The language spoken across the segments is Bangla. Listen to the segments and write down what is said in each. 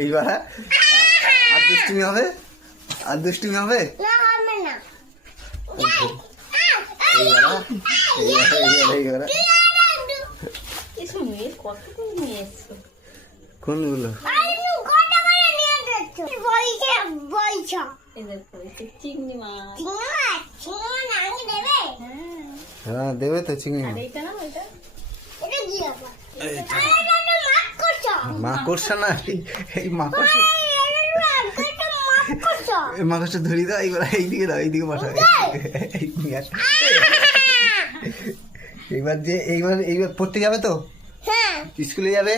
এইবার আর দুষ্টুমি হবে, আর দুষ্টুমি হবে। কোনগুলো? হ্যাঁ দেবে তো চিংড়ি মাকড়সা না, এই মাকড়সা, মাকড়সা ধরি দাও। এইবার এইদিকে দাও, এইদিকে বসা। এইবার যে এইবার পড়তে যাবে তো, স্কুলে যাবে।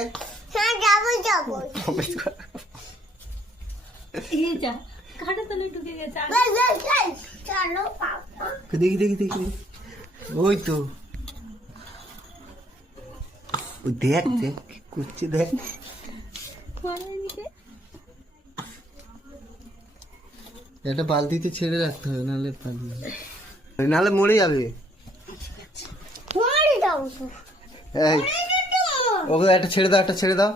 দেখি দেখি দেখি, ওই তো দেখ দেখ করছে, দেখ। একটা বালতিতে ছেড়ে রাখতে হবে, নাহলে নাহলে মরে যাবে। এই ওকে একটা ছেড়ে দাও, একটা ছেড়ে দাও।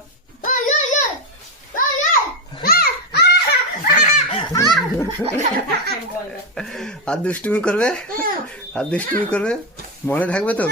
আর দুষ্টুমি করবে, আর দুষ্টুমি করবে, মনে থাকবে তো।